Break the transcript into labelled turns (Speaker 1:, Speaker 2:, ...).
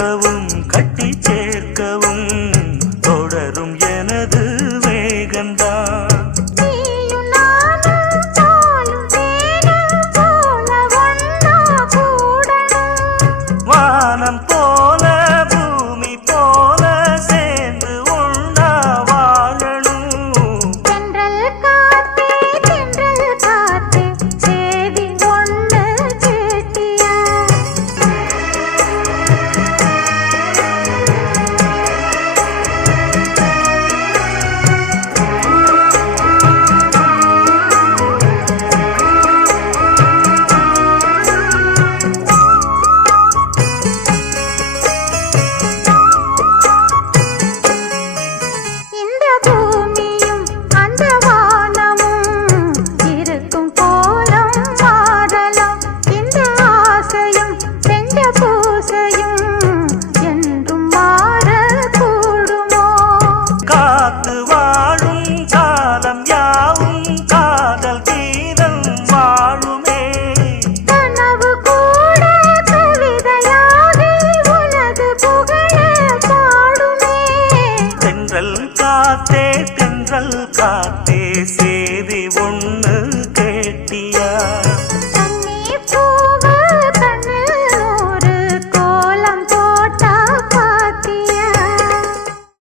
Speaker 1: பார்க்கவும் காத்து வாழும் காலம் யாவும் காதல் கீதம் வாழுமே.
Speaker 2: கனவு கூட கவிதையாக புகழ பாடுமே.
Speaker 1: தென்றல் காத்தே